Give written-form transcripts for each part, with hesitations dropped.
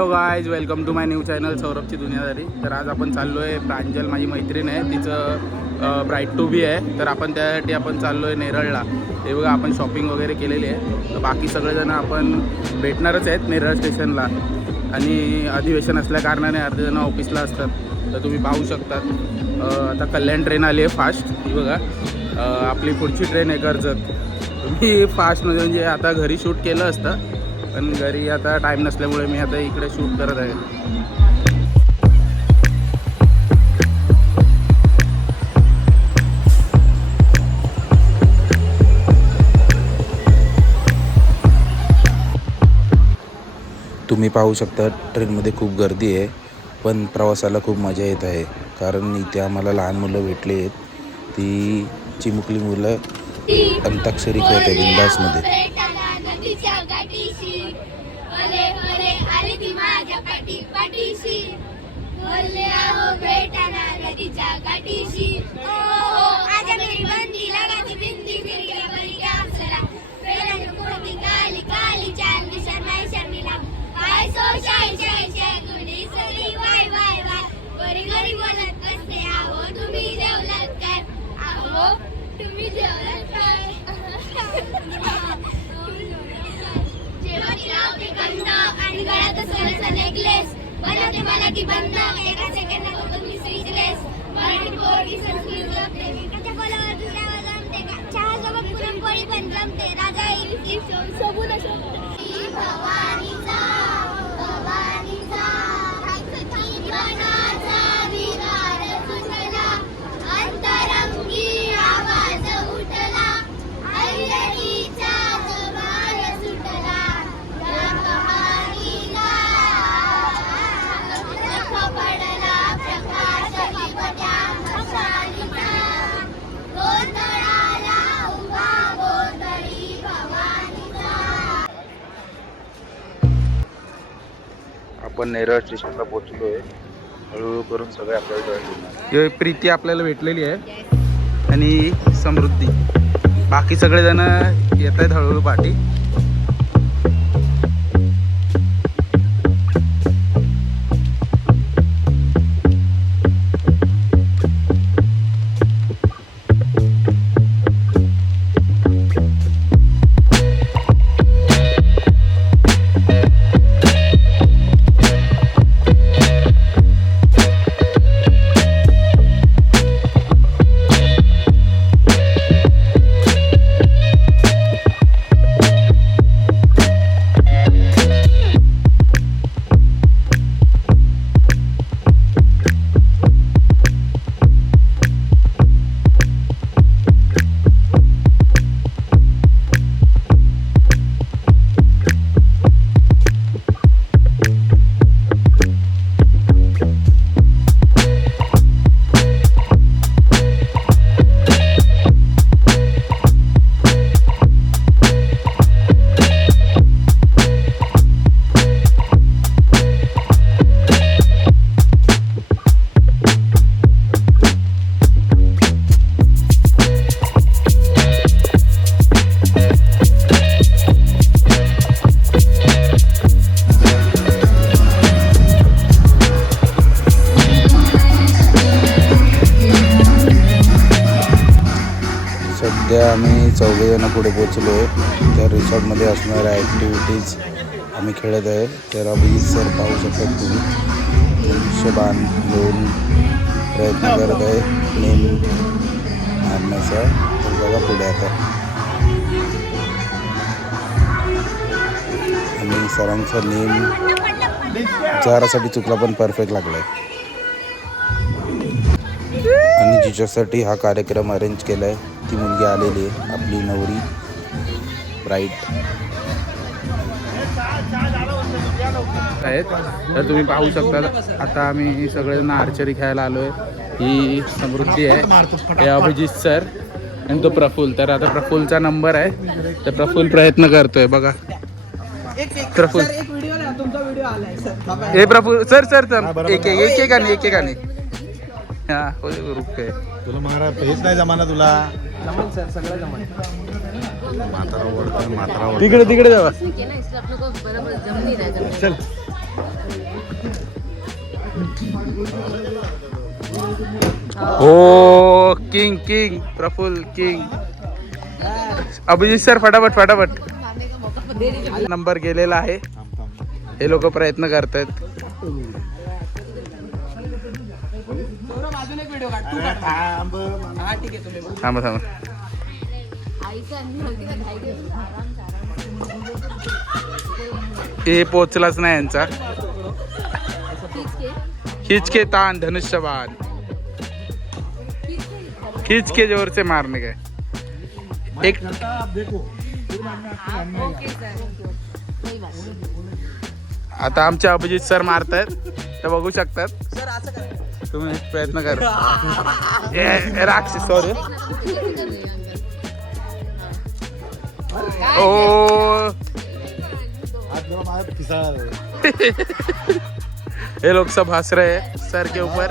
Hello guys, welcome to my new channel सौरभची दुनियादारी. तर आज आपण चाललो आहे, प्रांजल माझी मैत्रीण आहे, तिचं ब्राईड टू बी आहे. तर आपण त्यासाठी आपण चाललो आहे नेरळला. हे बघा, आपण शॉपिंग वगैरे केलेली आहे. तर बाकी सगळेजण आपण भेटणारच आहेत नेरळ स्टेशनला. आणि अधिवेशन असल्या कारणाने अर्धेजण ऑफिसला असतात. तर तुम्ही पाहू शकतात आता कल्याण ट्रेन आली आहे फास्ट. ही बघा, आपली पुढची ट्रेन आहे कर्जत. तुम्ही फास्टमध्ये म्हणजे आता घरी शूट केलं असतं, पण घरी आता टाईम नसल्यामुळे मी आता इकडे शूट करत आहे. तुम्ही पाहू शकता ट्रेनमध्ये खूप गर्दी आहे, पण प्रवासाला खूप मजा येत आहे. कारण इथे आम्हाला लहान मुलं भेटले आहेत. ती चिमुकली मुलं अंताक्षरी खेळत आहे बिंदासमध्ये. आणि गळ्यात सोन्याचा नेकलेस बनवते मला ती बंद एका सेकंदात तुम्ही स्पीचलेस. मराठी पोरगी संस्कृत जपते एकाच्या कोलावर दुसऱ्यावर जमते चहा सोबत पुरणपोळी पण जमते. राजा इफ सबून भवानीचा भवानीचा जीवनाचा विरार तुझला अंतरंगी आवाज उठला अय्यरीचा जबार सुटला. आपण नेरळ स्टेशनला पोहोचलो आहे. हळूहळू करून सगळे आपल्याला जॉईन होणार. प्रीती आपल्याला भेटलेली आहे आणि समृद्धी. बाकी सगळेजण येत आहेत हळूहळू पाठी. सध्या आम्ही चौघेजण पुढे पोहोचलो आहे. त्या रिसॉर्टमध्ये असणाऱ्या ॲक्टिव्हिटीज आम्ही खेळत आहे. तर अभिजित सर पाहू शकतात तुम्ही, धनुष्यबाण घेऊन प्रयत्न करत आहे नेम मारण्याचा. तर बघा पुढे आता आणि सरांचा नेम जरासाठी चुकला पण परफेक्ट लागला आहे. आणि जिच्यासाठी हा कार्यक्रम अरेंज केला आहे ती मुलगी आलेली आहे, आपली नवरी ब्राईड आहेत. तर तुम्ही पाहू शकता आता आम्ही सगळेजण आर्चरी खेळायला आलो आहे. ही समृद्धी आहे, हे अभिजित सर आणि तो प्रफुल्ल. तर आता प्रफुल्लचा नंबर आहे, तर प्रफुल्ल प्रयत्न करतोय. बघा प्रफुल्ल, हे प्रफुल्ल सर एकेकाने हा रुक आहे. तुला मारा हेच नाही जमाना तुला. तिकडे जावा. चल हो king king Prafulla king. Abhijit sir फटाफट फटाफट. नंबर गेलेला आहे. हे लोक प्रयत्न करतायत. थांबा थांबा. हे पोचलाच नाही यांचा. खींच के तान धनुष्यबाण. खींच के जोर से मारने का. एक आता आमचे अभिजित सर मारतायत तर बघू शकतात. तुम्ही प्रयत्न करा. राक्षस सॉरी. ओ ये लोग सब हंस रहे हैं सर के ऊपर.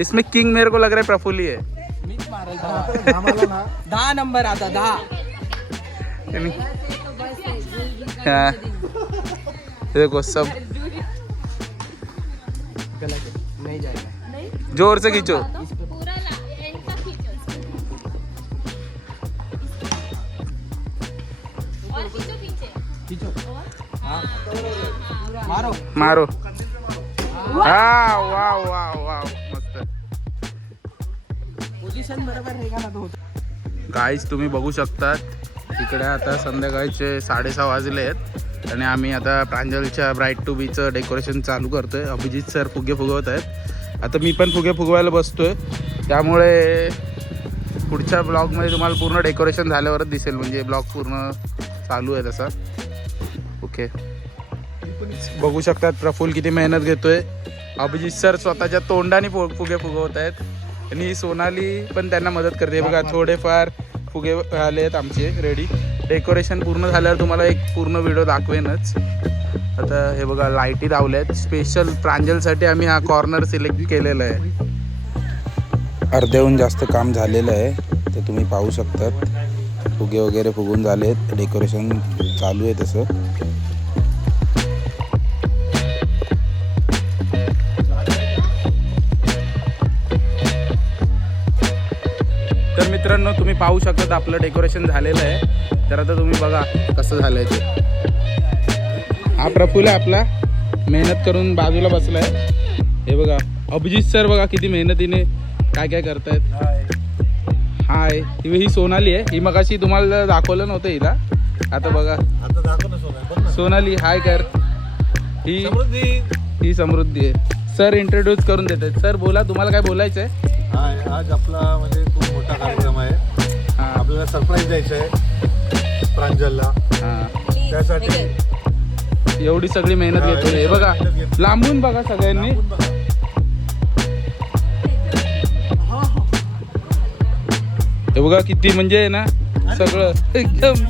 इसमें किंग मेरे को लग रहा है प्रफुल्ल ही है. 10 नंबर आता 10. हाँ. देखो सब नहीं जाएगा. जोर से खींचो. मारो. मारो. हाँ वाव वाव वाव मस्त. पोझिशन बरोबर रहेगा ना तो. गाईज तुम्ही बघू शकतात इकडे आता संध्याकाळचे 6:30 वाजले आहेत आणि आम्ही आता प्रांजलच्या ब्राईट टू बीचं डेकोरेशन चालू करतोय. अभिजित सर फुगे फुगवत आहेत. आता मी पण फुगे फुगवायला बसतोय. त्यामुळे पुढच्या ब्लॉगमध्ये तुम्हाला पूर्ण डेकोरेशन झाल्यावरच दिसेल. म्हणजे ब्लॉग पूर्ण चालू आहे तसा. ओके बघू शकतात प्रफुल्ल किती मेहनत घेतोय. अभिजित सर स्वतःच्या तोंडाने फुगे फुगवत आहेत आणि सोनाली पण त्यांना मदत करते. बघा थोडेफार फुगे आले आहेत आमचे रेडी. डेकोरेशन पूर्ण झाल्यावर तुम्हाला एक पूर्ण व्हिडिओ दाखवेनच. आता हे बघा लाईटी लावल्या आहेत. स्पेशल प्रांजलसाठी आम्ही हा कॉर्नर सिलेक्ट केलेला आहे. अर्ध्याहून जास्त काम झालेलं आहे तर तुम्ही पाहू शकतात. फुगे वगैरे फुगून झाले आहेत. डेकोरेशन चालू आहे तसं. तर मित्रांनो तुम्ही पाहू शकता आपलं डेकोरेशन झालेलं आहे. तर आता तुम्ही बघा कसं झालंय ते. हा प्रफुल्ल आहे आपला. मेहनत करून बाजूला बसलाय. हे बघा अभिजित सर बघा किती मेहनतीने काय काय करतायत. हाय ही सोनाली आहे. ही मगाशी तुम्हाला दाखवलं नव्हतं हिला. आता बघा सोनाली हाय कर. ही समृद्धी आहे. सर इंट्रोड्यूस करून देत आहेत. सर बोला तुम्हाला काय बोलायचं आहे. आज आपला म्हणजे खूप मोठा कार्यक्रम आहे. आपल्याला सरप्राईज द्यायचं आहे प्रांजलला. त्यासाठी एवढी सगळी मेहनत घेतली. हे बघा लांबून बघा सगळ्यांनी. हे बघा किती म्हणजे आहे ना सगळं एकदम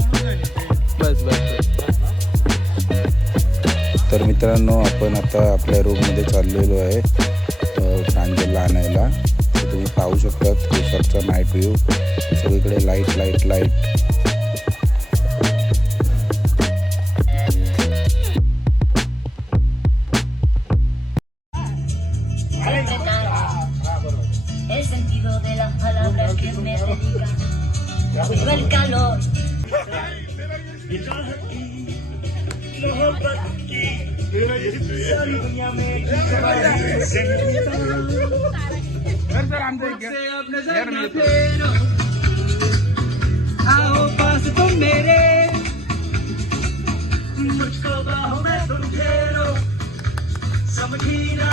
बस बस. तर मित्रांनो आपण आता आपल्या रूममध्ये चाललेलो आहे प्रांजलला आणायला. तर तुम्ही पाहू शकतात रिसॉर्टचा नाईट व्ह्यू. सगळीकडे light light light. El sentido de las palabras que me dedican. Viva el calor. आओ पास तुम मेरे. मुझको बाहों में तुम घेरो. समझी ना.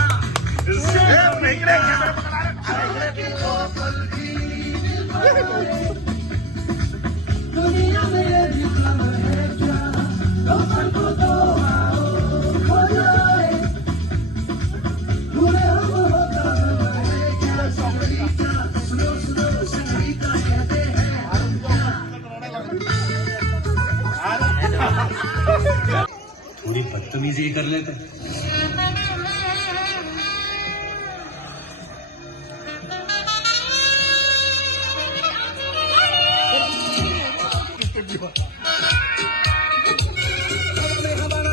दुनिया में थोड़ी बदतमीजी कर लेते. हमारा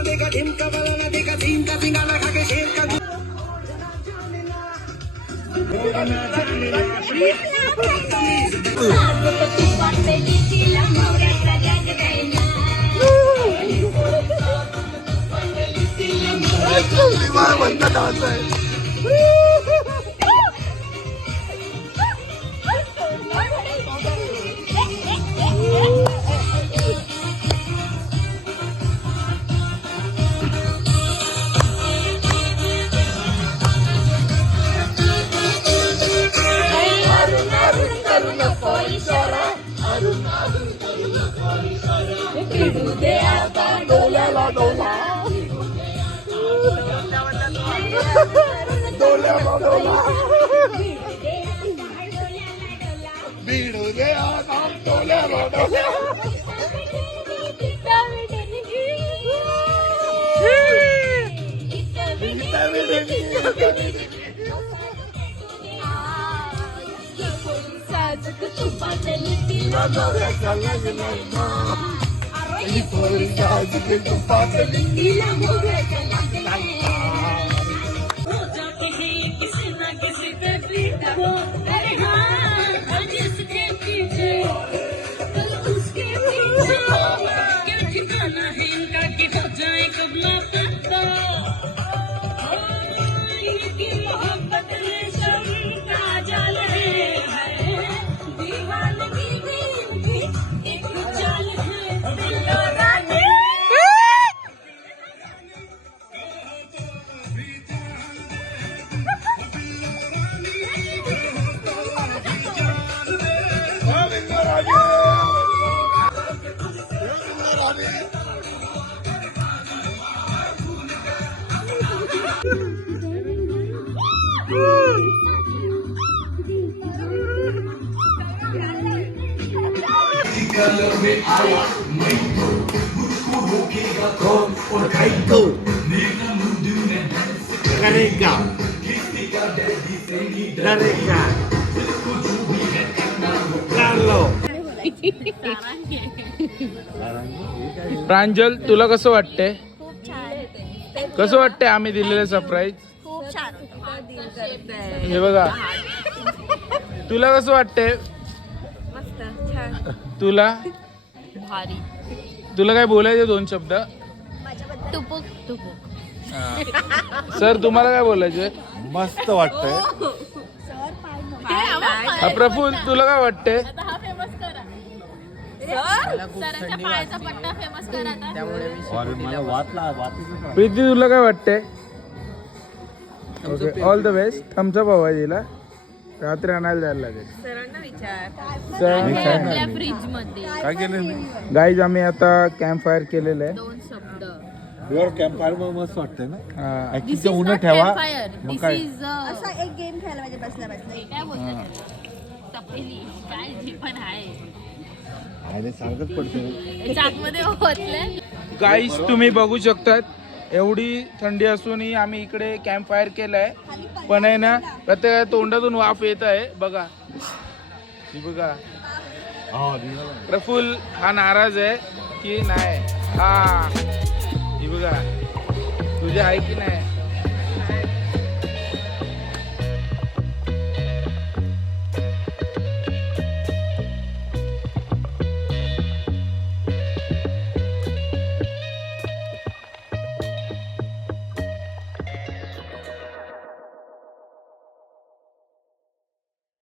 प्रांजल, तुला कसं वाटतंय? खूप छान, कसं वाटतंय आम्ही दिलेलं सरप्राईज? खूप छान. हे बघा, तुला कसं वाटतंय? मस्त छान. तुला भारी. तुला काय बोलायचं 2 शब्द? टुपुक टुपुक. सर तुम्हाला काय बोलायचंय? मस्त वाटतंय. प्रफुल, तुला काय वाटतंय? प्रीती, तुला काय वाटतंय? Okay, all the best. Thums Up हवा दिला, रात्री आणायला जायला लागेल. काय केलं गाईज, आम्ही आता कॅम्प फायर केलेलं आहे. कॅम्प फायर मस्त वाटतंय ना. हा. ऍक्च्युली उन्हा ठेवा मग काय असा एक गेम खेळायला पाहिजे बसल्या बसल्या. आयले सारखंच पडते. गाईज, तुम्ही बघू शकतात एवढी थंडी असूनही आम्ही इकडे कॅम्प फायर केलाय. पण आहे ना, प्रत्येक तोंडातून वाफ येत आहे. बघा, ही बघा. प्रफुल हा नाराज आहे की नाही? हा, ही बघा, तुझे आहे की नाही?